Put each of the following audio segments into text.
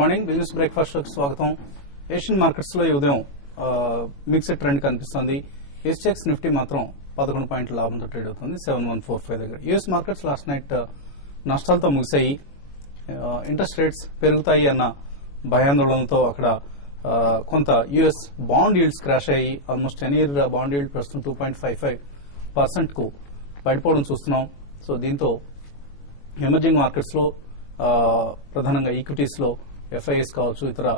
Morning business breakfast స్వాగతం. Asian markets లో ఈ ఉదయం మిక్స్డ్ ట్రెండ్ కనిపిస్తుంది. ఎస్టెక్స్ నిఫ్టీ మాత్రం 11 పాయింట్ల లాభంతో ట్రేడ్ అవుతుంది 7145 దగ్గర. యుఎస్ మార్కెట్స్ లాస్ట్ నైట్ నష్టాలతో ముగిశాయి. ఇంట్రెస్ట్ రేట్స్ పెరుగుతాయి అన్న భయాందోళనతో అక్కడ కొంత యుఎస్ బాండ్ ఈల్డ్స్ క్రాష్ అయ్యి ఆల్మోస్ట్ 10 ఇయర్ బాండ్ ఈల్డ్ ప్రస్తుతం 2.55% కు పడిపోవడం చూస్తున్నాం. సో దీంతో ఎమర్జింగ్ మార్కెట్స్ లో ప్రధానంగా ఈక్విటీస్ లో ఎఫ్ఐఎస్ కావచ్చు, ఇతర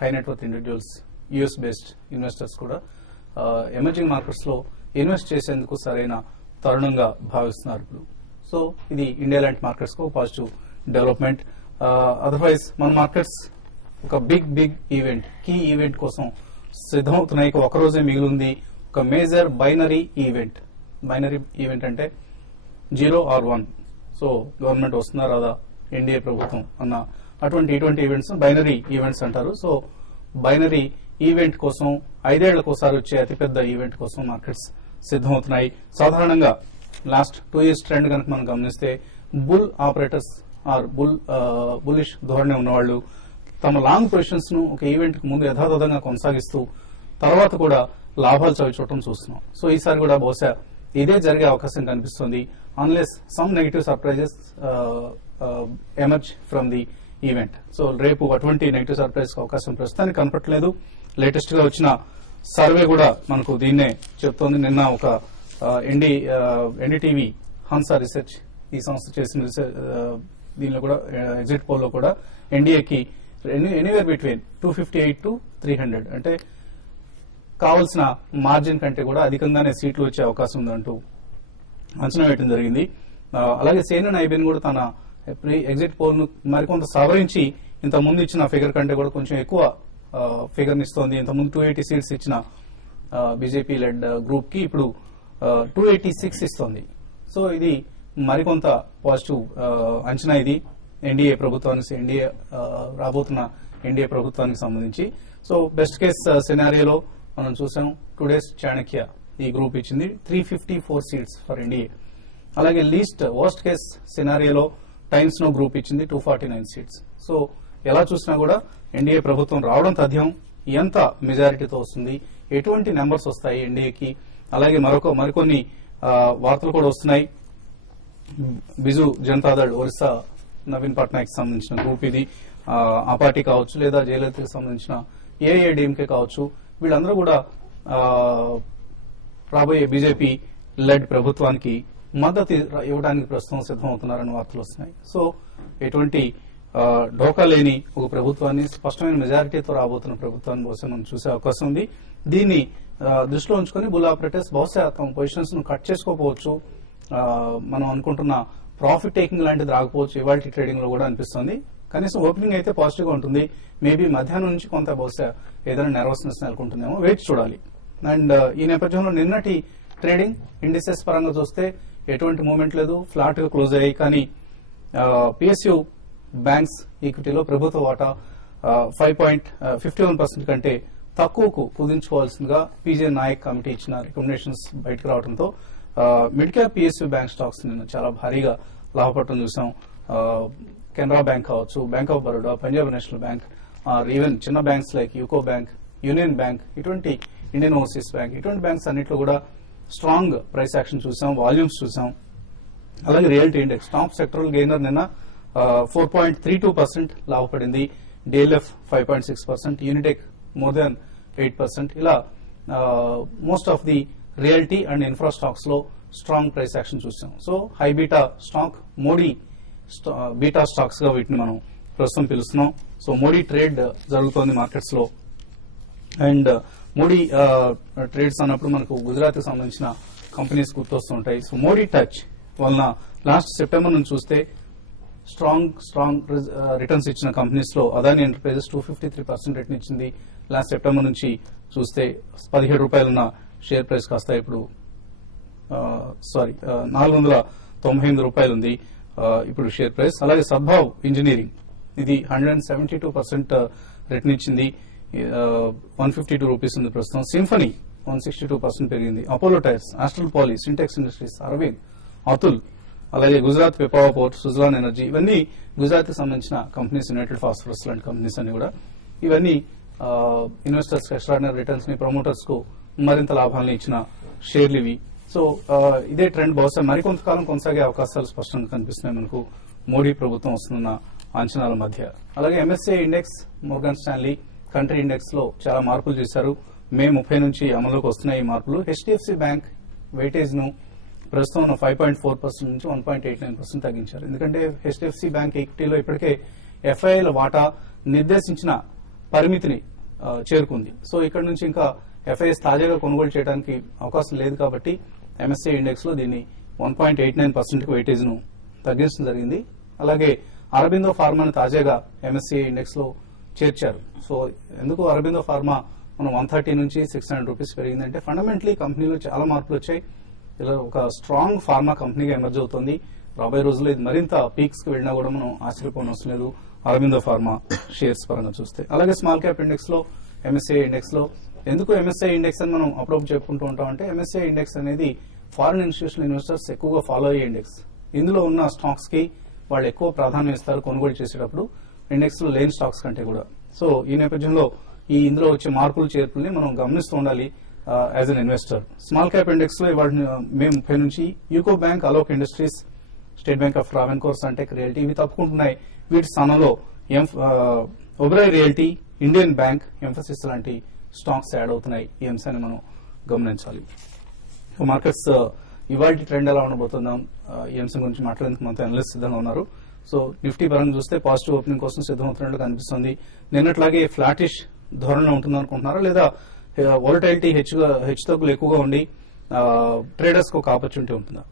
high net worth individuals, US based investors కూడా ఎమర్జింగ్ మార్కెట్స్ లో ఇన్వెస్ట్ చేసేందుకు సరైన తరుణంగా భావిస్తున్నారు ఇప్పుడు. సో ఇది ఇండియా లాంటి మార్కెట్స్ కు పాజిటివ్ డెవలప్మెంట్. అదర్వైజ్ మన మార్కెట్స్ ఒక బిగ్ ఈవెంట్, కీ ఈవెంట్ కోసం సిద్ధమవుతున్నాయి. ఒకరోజే మిగిలింది ఒక major binary event. Binary event అంటే 0 or 1. సో గవర్నమెంట్ వస్తుందా రాదా, ఎన్డీఏ ప్రభుత్వం అన్న ఇటువంటి ఈవెంట్స్ బైనరీ ఈవెంట్స్ అంటారు. సో బైనరీ ఈవెంట్ కోసం 5 ఏళ్లకోసారి వచ్చే అతిపెద్ద ఈవెంట్ కోసం మార్కెట్స్ సిద్ధమవుతున్నాయి. సాధారణంగా లాస్ట్ 2 years ట్రెండ్ కనుక మనం గమనిస్తే బుల్ ఆపరేటర్స్ ఆర్ బులిష్ ధోరణి ఉన్నవాళ్లు తమ లాంగ్ పొజిషన్స్ ను ఒక ఈవెంట్ కు ముందు యథాతథంగా కొనసాగిస్తూ తర్వాత కూడా లాభాలు చవిచూడటం చూస్తున్నాం. సో ఈసారి కూడా బహుశా ఇదే జరిగే అవకాశం కనిపిస్తుంది, unless some negative surprises emerge from the event. So రేపు అటువంటి నెగటివ్ సర్ప్రైజ్ అవకాశం ప్రస్తుతానికి కనపట్లేదు. లేటెస్ట్ గా వచ్చిన సర్వే కూడా మనకు దీన్నే చెప్తోంది. నిన్న ఒక ఎన్డీటీవీ హన్సా రీసెర్చ్ ఈ సంస్థ చేసిన దీనిలో కూడా ఎగ్జిట్ పోల్ లో కూడా ఎన్డీఏకి ఎనీవేర్ బిట్వీన్ 258 to 300 అంటే కావాల్సిన మార్జిన్ కంటే కూడా అధికంగానే సీట్లు వచ్చే అవకాశం ఉందంటూ అంచనా వేయడం జరిగింది. అలాగే సేనన్ ఐబిన్ కూడా తన ఎగ్జిట్ పోల్ ను మరికొంత సవరించి ఇంత ముందు ఇచ్చిన ఫిగర్ కంటే కూడా కొంచెం ఎక్కువ ఫిగర్ ఇస్తోంది. ఇంతకుముందు 280 సీట్స్ ఇచ్చిన బీజేపీ లెడ్ గ్రూప్ కి ఇప్పుడు 286 ఇస్తోంది. సో ఇది మరికొంత పాజిటివ్ అంచనా ఇది ఎన్డీఏ ప్రభుత్వానికి, రాబోతున్న ఎన్డీఏ ప్రభుత్వానికి సంబంధించి. సో బెస్ట్ కేస్ సినారియోలో మనం చూసాం టుడేస్ చాణక్య ఈ గ్రూప్ ఇచ్చింది 354 సీట్స్ ఫర్ ఎన్డీఏ. అలాగే లీస్ట్ వర్స్ట్ కేస్ సినారియోలో టైమ్స్ నో గ్రూప్ ఇచ్చింది 249 సీట్స్. సో ఎలా చూసినా కూడా ఎన్డీఏ ప్రభుత్వం రావడం తథ్యం. ఎంత మెజారిటీతో వస్తుంది, ఎటువంటి నెంబర్స్ వస్తాయి ఎన్డీఏకి, అలాగే మరికొన్ని వార్తలు కూడా వస్తున్నాయి. బిజు జనతాదళ్ ఒరిస్సా నవీన్ పట్నాయక్ సంబంధించిన గ్రూప్ ఇది. ఆ పార్టీ కావచ్చు లేదా జయలలితకి సంబంధించిన ఏఐఏడీఎంకే కావచ్చు, వీళ్ళందరూ కూడా రాబోయే బీజేపీ లెడ్ ప్రభుత్వానికి మద్దతు ఇవ్వడానికి ప్రస్తుతం సిద్దమవుతున్నారని వార్తలు వస్తున్నాయి. సో ఎటువంటి ఢోకా లేని ఒక ప్రభుత్వాన్ని, స్పష్టమైన మెజారిటీతో రాబోతున్న ప్రభుత్వాన్ని బహుశా మనం చూసే అవకాశం ఉంది. దీన్ని దృష్టిలో ఉంచుకొని బుల్ ఆపరేటర్స్ బహుశా తమ పొజిషన్స్ ను కట్ చేసుకోకపోవచ్చు. మనం అనుకుంటున్న ప్రాఫిట్ టేకింగ్ లాంటిది రాకపోవచ్చు ఇవాళ ట్రేడింగ్ లో కూడా అనిపిస్తుంది. కనీసం ఓపెనింగ్ అయితే పాజిటివ్ గా ఉంటుంది. మేబీ మధ్యాహ్నం నుంచి కొంత బహుశా ఏదైనా నెర్వస్నెస్ నెలకొంటుందేమో, వెయిట్ చూడాలి. అండ్ ఈ నేపథ్యంలో నిన్నటి ట్రేడింగ్ ఇండిసెస్ పరంగా చూస్తే ఎటువంటి మూవ్మెంట్ లేదు, ఫ్లాట్ గా క్లోజ్ అయ్యాయి. కానీ పిఎస్యు బ్యాంక్స్ ఈక్విటీలో ప్రభుత్వ వాటా 5.51% కంటే తక్కువకు కుదించుకోవాల్సిందిగా పీజే నాయక్ కమిటీ ఇచ్చిన రికమెండేషన్స్ బయటకు రావడంతో mid cap PSU bank stocks నిన్న చాలా భారీగా లాభపడటం చూసాం. కెనరా బ్యాంక్ కావచ్చు, bank of Baroda, Punjab national bank, even చిన్న banks like UCO bank, union bank, ఇటువంటి ఇండియన్ ఓవర్సీస్ బ్యాంక్, ఇటువంటి బ్యాంక్స్ అన్నింటిలో కూడా స్ట్రాంగ్ ప్రైస్ యాక్షన్ చూసాం, వాల్యూమ్స్ చూసాం. అలాగే realty index top sectoral gainer నిన్న 4.32% లాభపడింది. DLF 5.6%, Unitech more than 8%. ఇలా most of the realty and infra stocks లో స్ట్రాంగ్ ప్రైస్ యాక్షన్ చూసాం. So high beta stock, Modi beta stocks గా వీటిని మనం ప్రస్తుతం పిలుస్తున్నాం. సో మోడీ ట్రేడ్ జరుగుతోంది మార్కెట్స్ లో. అండ్ మోడీ ట్రేడ్స్ అన్నప్పుడు మనకు గుజరాత్ కి సంబంధించిన కంపెనీస్ గుర్తొస్తుంటాయి. సో మోడీ టచ్ వలన లాస్ట్ సెప్టెంబర్ నుంచి చూస్తే స్ట్రాంగ్ రిటర్న్స్ ఇచ్చిన కంపెనీస్ లో అదాని ఎంటర్ప్రైజెస్ 253% రిటర్న్ ఇచ్చింది. లాస్ట్ సెప్టెంబర్ నుంచి చూస్తే 17 రూపాయలు ఉన్న షేర్ ప్రైస్ కాస్త ఇప్పుడు 498 రూపాయలు ఉంది ఇప్పుడు షేర్ ప్రైస్. అలాగే సద్భావ్ ఇంజనీరింగ్ ఇది 172% రిటర్న్ ఇచ్చింది, 152 రూపీస్ ఉంది ప్రస్తుతం. సింఫనీ 162% పెరిగింది. Apollo tyres, Astral Poly, Sintex industries, Arvind, Atul అలాగే గుజరాత్ పిపావా పోర్ట్, సుజలాన్ ఎనర్జీ, ఇవన్నీ గుజరాత్ కి సంబంధించిన కంపెనీస్, యునైటెడ్ ఫాస్ఫరస్ లాంటి కంపెనీస్ అన్ని కూడా ఇవన్నీ ఇన్వెస్టర్స్ ఎక్స్ట్రాడినరీ రిటర్న్స్ ని, ప్రమోటర్స్ కు మరింత లాభాలను ఇచ్చిన షేర్లు ఇవి. సో ఇదే ట్రెండ్ బహుశా మరికొంతకాలం కొనసాగే అవకాశాలు స్పష్టంగా కనిపిస్తున్నాయి మనకు మోడీ ప్రభుత్వం వస్తున్న అంచనాల మధ్య. అలాగే MSCI index, Morgan Stanley country index లో చాలా మార్పులు చేశారు. మే 30 నుంచి అమల్లోకి వస్తున్నాయి ఈ మార్పులు. HDFC బ్యాంక్ వెయిటేజ్ ను ప్రస్తుతం 5.4% నుంచి 1.89% తగ్గించారు. ఎందుకంటే HDFC బ్యాంక్ ఈక్విటీలో ఇప్పటికే FIIల వాటా నిర్దేశించిన పరిమితిని చేరుకుంది. సో ఇక్కడ నుంచి ఇంకా FIIs తాజాగా కొనుగోలు చేయడానికి అవకాశం లేదు కాబట్టి MSCI ఇండెక్స్ లో దీన్ని 1.89% కి వెయిటేజ్ ను తగ్గించడం జరిగింది. అలాగే అరబిందో ఫార్మాని తాజాగా MSCI ఇండెక్స్ లో చేర్చారు. సో ఎందుకు అరబిందో ఫార్మా మనం 130 నుంచి 600 రూపీస్ పెరిగిందంటే ఫండమెంటలీ కంపెనీలో చాలా మార్పులు వచ్చాయి. ఇలా ఒక స్ట్రాంగ్ ఫార్మా కంపెనీగా ఎమర్జ్ అవుతుంది. రాబోయే రోజుల్లో ఇది మరింత పీక్స్ కి వెళ్ళినా కూడా మనం ఆశ్చర్యపోనవసరం లేదు అరబిందో ఫార్మా షేర్స్ పరంగా చూస్తే. అలాగే స్మాల్ క్యాప్ ఇండెక్స్ లో MSCI ఇండెక్స్ లో ఎందుకు MSCI ఇండెక్స్ అని మనం అప్రోచ్ చెప్పుకుంటూ ఉంటాం అంటే MSCI ఇండెక్స్ అనేది ఫారిన్ ఇన్స్టిట్యూషనల్ ఇన్వెస్టర్స్ ఎక్కువగా ఫాలో అయ్యే ఇండెక్స్. ఇందులో ఉన్న స్టాక్స్ కి వాళ్ళు ఎక్కువ ప్రాధాన్యం ఇస్తారు కొనుగోలు చేసేటప్పుడు ఇండెక్స్ లో లేని స్టాక్స్ కంటే కూడా. సో ఈ నేపథ్యంలో ఇందులో వచ్చే మార్పులు చేర్పుల్ని మనం గమనిస్తూ ఉండాలి as an investor. Small cap index లో ఇవాళ మే 30 నుంచి UCO bank, Alok industries, state bank of Travancore, Sunteck realty ఇవి తప్పుకుంటున్నాయి. వీటి స్థానంలో Oberoi realty, Indian bank, Mphasis లాంటి స్టాక్స్ యాడ్ అవుతున్నాయి. ఈ అంశాన్ని మనం గమనించాలి. మార్కెట్స్ ఇవాళ ట్రెండ్ ఎలా ఉండబోతుందాం ఈ అంశం గురించి మాట్లాడేందుకు మనతో అనలిస్ట్ సిద్ధంగా ఉన్నారు. సో నిఫ్టీ పరంగా చూస్తే పాజిటివ్ ఓపెనింగ్ కోసం సిద్దమవుతున్నట్లు కనిపిస్తుంది. నిన్నట్లాగే ఫ్లాటిష్ ధోరణి ఉంటుంది అనుకుంటున్నారా, లేదా వాలటైలిటీ హెచ్చుతగ్గులు ఎక్కువగా ఉండి ట్రేడర్స్ కు ఒక ఆపర్చునిటీ ఉంటుందా?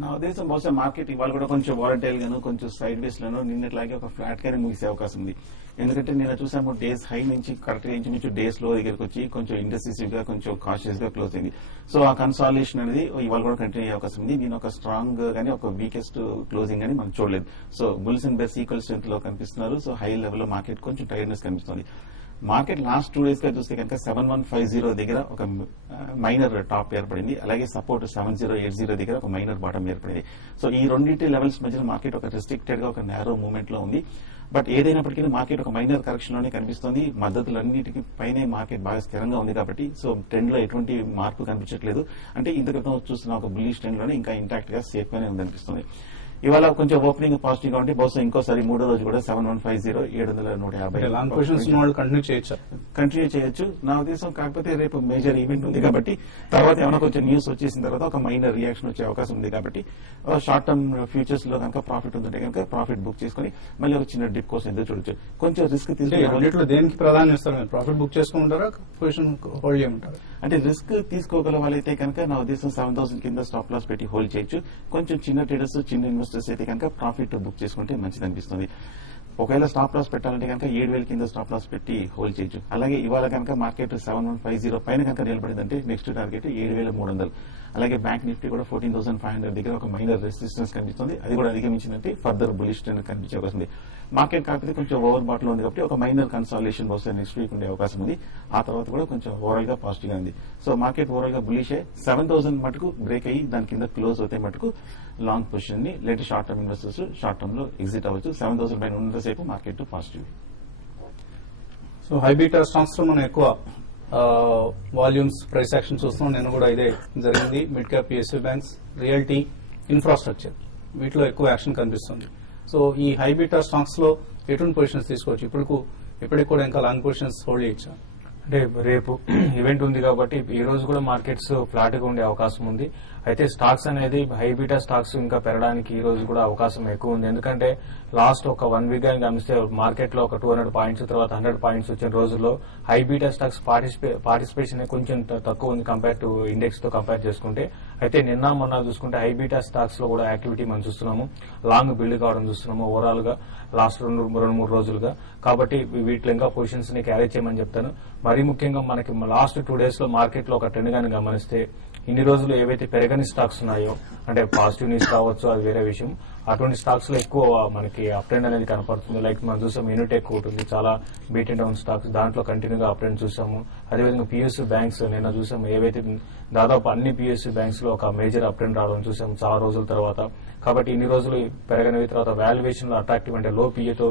నా ఉద్దేశం బహుశా మార్కెట్ ఇవాళ కూడా కొంచెం వాలటైల్ గాను, కొంచెం సైడ్ వేస్ లోను నిన్నట్లాగే ఒక ఫ్లాట్ గానే ముగిసే అవకాశం ఉంది. ఎందుకంటే నిన్న చూసాము డేస్ హై నుంచి కరెక్ట్ గా ఇంచుమించు డేస్ లో దగ్గరికి వచ్చి కొంచెం ఇండెసిసివ్ గా, కొంచెం కాషియస్ గా క్లోజ్ అయింది. సో ఆ కన్సాలిడేషన్ అనేది ఇవాళ కూడా కంటిన్యూ అయ్యే అవకాశం ఉంది. దీని ఒక స్ట్రాంగ్ గానీ ఒక వీకెస్ట్ క్లోజింగ్ అని మనం చూడలేదు. So bulls and bears equal strength లో కనిపిస్తున్నారు. సో హై లెవెల్ లో మార్కెట్ కొంచెం టైర్నెస్ కనిపిస్తుంది. మార్కెట్ లాస్ట్ 2 days గా చూస్తే కనుక 7150 దగ్గర ఒక మైనర్ టాప్ ఏర్పడింది. అలాగే సపోర్ట్ 7080 దగ్గర ఒక మైనర్ బాటం ఏర్పడింది. సో ఈ రెండింటి లెవెల్స్ మధ్య మార్కెట్ ఒక రెస్ట్రిక్టెడ్ గా ఒక నేరో మూవ్మెంట్ లో ఉంది. బట్ ఏదైనప్పటికీ మార్కెట్ ఒక మైనర్ కరెక్షన్ లోనే కనిపిస్తుంది. మద్దతులన్నిటికీ పైనే మార్కెట్ బాగా స్థిరంగా ఉంది కాబట్టి సో ట్రెండ్ లో ఎటువంటి మార్పు కనిపించట్లేదు. అంటే ఇంత క్రితం చూస్తున్న ఒక బుల్లిష్ ట్రెండ్ లోనే ఇంకా ఇంటాక్ట్ గా సేఫ్ గానే ఉందనిపిస్తుంది. ఇవాళ కొంచెం ఓపెనింగ్ పాజిటివ్ గా ఉంటే బహుశా ఇంకోసారి మూడో రోజు కూడా 7150 750 కంటిన్యూ చేయొచ్చు నా ఉద్దేశం. కాకపోతే రేపు మేజర్ ఈవెంట్ ఉంది కాబట్టి తర్వాత ఏమైనా కొంచెం న్యూస్ వచ్చేసిన తర్వాత ఒక మైనర్ రియాక్షన్ వచ్చే అవకాశం ఉంది కాబట్టి షార్ట్ టర్మ్ ఫ్యూచర్స్ లో కనుక ప్రాఫిట్ ఉంటుంటే కనుక ప్రాఫిట్ బుక్ చేసుకుని మళ్ళీ ఒక చిన్న డిప్ కోసం ఎదురు చూడొచ్చు. కొంచెం రిస్క్ తీసుకుంటే దేనికి ప్రాధాన్యం ఇస్తారు? ప్రాఫిట్ బుక్ చేసుకుంటారా, పొజిషన్ హోల్డ్ చేయమంటారా? అంటే రిస్క్ తీసుకోగల వాళ్ళైతే కనుక నా ఉద్దేశం 7000 కింద స్టాప్ లాస్ పెట్టి హోల్డ్ చేయొచ్చు. కొంచెం చిన్న ట్రేడర్స్, చిన్న ఇన్వెస్టర్స్ అయితే కనుక ప్రాఫిట్ బుక్ చేసుకుంటే మంచిది అనిపిస్తుంది. ఒకవేళ స్టాప్ లాస్ పెట్టాలంటే కనుక 7000 కింద స్టాప్ లాస్ పెట్టి హోల్డ్ చేయొచ్చు. అలాగే ఇవాళ కనుక మార్కెట్ 7150 పైన కనుక నిలబడిందంటే నెక్స్ట్ టార్గెట్ 7300. అలాగే బ్యాంక్ నిఫ్టీ కూడా 14500 దగ్గర ఒక మైనర్ రెసిస్టెన్స్ కనిపిస్తుంది. అది కూడా అధిగమించిందంటే ఫర్దర్ బులిష్ ట్రెండ్ కనిపించే అవకాశం ఉంది. మార్కెట్ కాకపోతే కొంచెం ఓవర్ బాట్ లో ఉంది కాబట్టి ఒక మైనర్ కన్సాలిడేషన్ బహుశా నెక్స్ట్ వీక్ ఉండే అవకాశం ఉంది. ఆ తర్వాత కూడా కొంచెం ఓవరాల్ గా పాజిటివ్ గా ఉంది. సో మార్కెట్ ఓవరాల్ గా బులిష్ 7000 మటుకు బ్రేక్ అయ్యి దాని కింద క్లోజ్ అవుతే మటుకు లాంగ్ పొజిషన్ ని లేదా short term investors short term లో ఎగ్జిట్ అవ్వచ్చు. 7000 పైన ఉన్నంతసేపు market positive. So high beta stocks లో మనం ఎక్కువ వాల్యూమ్స్, ప్రైస్ యాక్షన్ చూస్తున్నాం. నేను కూడా ఇదే జరిగింది. Mid cap PSU banks, realty, infrastructure వీటిలో ఎక్కువ యాక్షన్ కనిపిస్తుంది. సో ఈ హై బీటా స్టాక్స్ లో ఎటువంటి పొజిషన్స్ తీసుకోవచ్చు? ఇప్పటికి కూడా ఇంకా లాంగ్ పొజిషన్స్ హోల్డ్ చేయొచ్చా? అంటే రేపు ఈవెంట్ ఉంది కాబట్టి ఈ రోజు కూడా మార్కెట్స్ ఫ్లాట్ గా ఉండే అవకాశం ఉంది. అయితే స్టాక్స్ అనేది హై బీటా స్టాక్స్ ఇంకా పెరగడానికి ఈ రోజు కూడా అవకాశం ఎక్కువ ఉంది. ఎందుకంటే లాస్ట్ ఒక 1 week గా గమనిస్తే మార్కెట్ లో ఒక 200 పాయింట్స్ తర్వాత 100 పాయింట్స్ వచ్చిన రోజుల్లో హై బీటా స్టాక్స్ పార్టిసిపేషన్ కొంచెం తక్కువ ఉంది కంపేర్ టు ఇండెక్స్ తో కంపేర్ చేసుకుంటే. అయితే నిన్న మొన్న చూసుకుంటే హై బీటా స్టాక్స్ లో కూడా యాక్టివిటీ మనం చూస్తున్నాము. లాంగ్ బిల్డ్ కావడం చూస్తున్నాము ఓవరాల్ గా లాస్ట్ 2-3 రోజులుగా. కాబట్టి వీటిలో ఇంకా పొజిషన్స్ ని క్యారీ చేయమని చెప్తాను. మరీ ముఖ్యంగా మనకి లాస్ట్ 2 days లో మార్కెట్ లో ఒక ట్రెండ్ గాని గమనిస్తే ఇన్ని రోజులు ఏవైతే పెరగ పెరగని స్టాక్స్ ఉన్నాయో, అంటే పాజిటివ్ న్యూస్ రావచ్చు, అది వేరే విషయం. అటువంటి స్టాక్స్ లో ఎక్కువ మనకి అప్ ట్రెండ్ అనేది కనపడుతుంది. లైక్ మనం చూసాం యూనిటెక్ ఉంటుంది, చాలా బీట్ అండ్ డౌన్ స్టాక్స్, దాంట్లో కంటిన్యూగా అప్ ట్రెండ్ చూసాము. అదేవిధంగా పిఎస్యూ బ్యాంక్స్ నిన్న చూసాము, ఏవైతే దాదాపు అన్ని పిఎస్యూ బ్యాంక్స్ లో ఒక మేజర్ అప్ ట్రెండ్ రావడం చూసాము చాలా రోజుల తర్వాత. కాబట్టి ఇన్ని రోజులు పెరగనివి, తర్వాత వాల్యుయేషన్ లో అట్రాక్టివ్ అంటే లో పిఏతో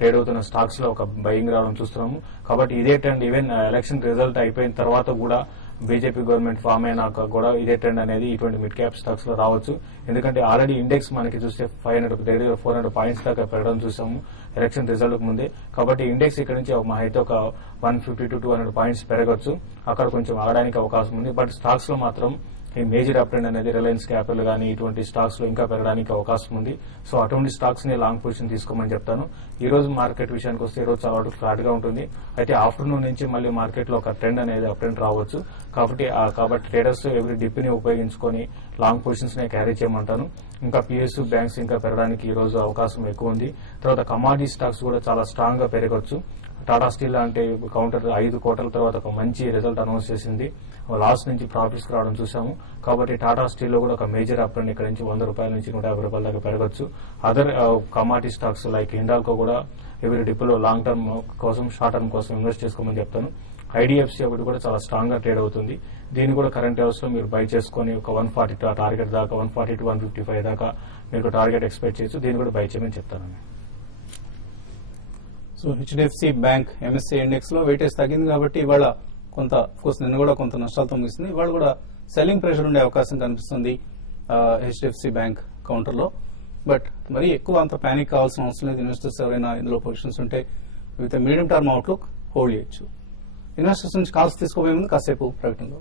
ట్రేడ్ అవుతున్న స్టాక్స్ లో ఒక బయింగ్ రావడం చూస్తున్నాము. కాబట్టి ఇదే ట్రెండ్ ఈవెన్ ఎలక్షన్ రిజల్ట్ అయిపోయిన తర్వాత కూడా, బీజేపీ గవర్నమెంట్ ఫామ్ అయినాక కూడా ఇదే ట్రెండ్ అనేది ఇటువంటి మిడ్ క్యాప్ స్టాక్స్ లో రావచ్చు. ఎందుకంటే ఆల్రెడీ ఇండెక్స్ మనకి చూస్తే 400 పాయింట్స్ దాకా పెరగడం చూసాము ఎలక్షన్ రిజల్ట్ ముందే. కాబట్టి ఇండెక్స్ ఇక్కడ నుంచి అయితే ఒక 150 to 200 పాయింట్స్ పెరగచ్చు, అక్కడ కొంచెం ఆగడానికి అవకాశం ఉంది. బట్ స్టాక్స్ లో మాత్రం ఈ మేజర్ అప్ ట్రెండ్ అనేది రిలయన్స్ క్యాపిటల్ కానీ ఇటువంటి స్టాక్స్ లో ఇంకా పెరగడానికి అవకాశం ఉంది. సో అటువంటి స్టాక్స్ ని లాంగ్ పొజిషన్ తీసుకోమని చెప్తాను. ఈ రోజు మార్కెట్ విషయానికి వస్తే ఈ రోజు చాలా వరకు ఫ్లాట్ గా ఉంటుంది. అయితే ఆఫ్టర్నూన్ నుంచి మళ్ళీ మార్కెట్ లో ఒక ట్రెండ్ అనేది అప్ ట్రెండ్ రావచ్చు. కాబట్టి ట్రేడర్స్ ఎవ్రీ డిప్ ని ఉపయోగించుకొని లాంగ్ పొజిషన్స్ ని క్యారీ చేయమంటాను. ఇంకా పిఎస్యూ బ్యాంక్స్ ఇంకా పెరగడానికి ఈ రోజు అవకాశం ఎక్కువ ఉంది. తర్వాత కమాడిటీ స్టాక్స్ కూడా చాలా స్ట్రాంగ్ గా పెరగచ్చు. టాటా స్టీల్ లాంటి కౌంటర్ 5 క్వార్టర్ల తర్వాత ఒక మంచి రిజల్ట్ అనౌన్స్ చేసింది, లాస్ నుంచి ప్రాఫిట్స్ రావడం చూసాము. కాబట్టి టాటా స్టీల్ లో కూడా ఒక మేజర్ అప్ ట్రెండ్ ఇక్కడ నుంచి 100 రూపాయల నుంచి 150 రూపాయల దాకా పెరగచ్చు. Other commodity stocks like Hindalco కూడా ఎవరి డిప్ లో లాంగ్ టర్మ్ కోసం, షార్ట్ టర్మ్ కోసం ఇన్వెస్ట్ చేసుకోమని చెప్తాను. ఐడిఎఫ్సి ఒకటి కూడా చాలా స్ట్రాంగ్ గా ట్రేడ్ అవుతుంది. దీన్ని కూడా కరెంట్ లెవెల్స్ లో మీరు బై చేసుకుని ఒక 140 టార్గెట్ దాకా, 140 to 155 దాకా మీరు టార్గెట్ ఎక్స్పెక్ట్ చేయొచ్చు. దీన్ని కూడా బై చేయమని చెప్తాను. So HDFC bank MSc index లో వెయిటేజ్ తగ్గింది కాబట్టి ఇవాళ కొంత, కోర్స్ నిన్న కూడా కొంత నష్టాలతో ముగిసింది. ఇవాళ కూడా సెల్లింగ్ ప్రెషర్ ఉండే అవకాశం కనిపిస్తుంది హెచ్డిఎఫ్సి బ్యాంక్ కౌంటర్ లో. బట్ మరి ఎక్కువ అంత ప్యానిక్ కావాల్సిన అవసరం లేదు. ఇన్వెస్టర్స్ ఎవరైనా ఇందులో పొజిషన్స్ ఉంటే with medium term outlook hold చేయొచ్చు. ఇన్వెస్టర్స్ నుంచి కాల్స్ తీసుకోబోయే ముందు కాసేపు ప్రకటనలో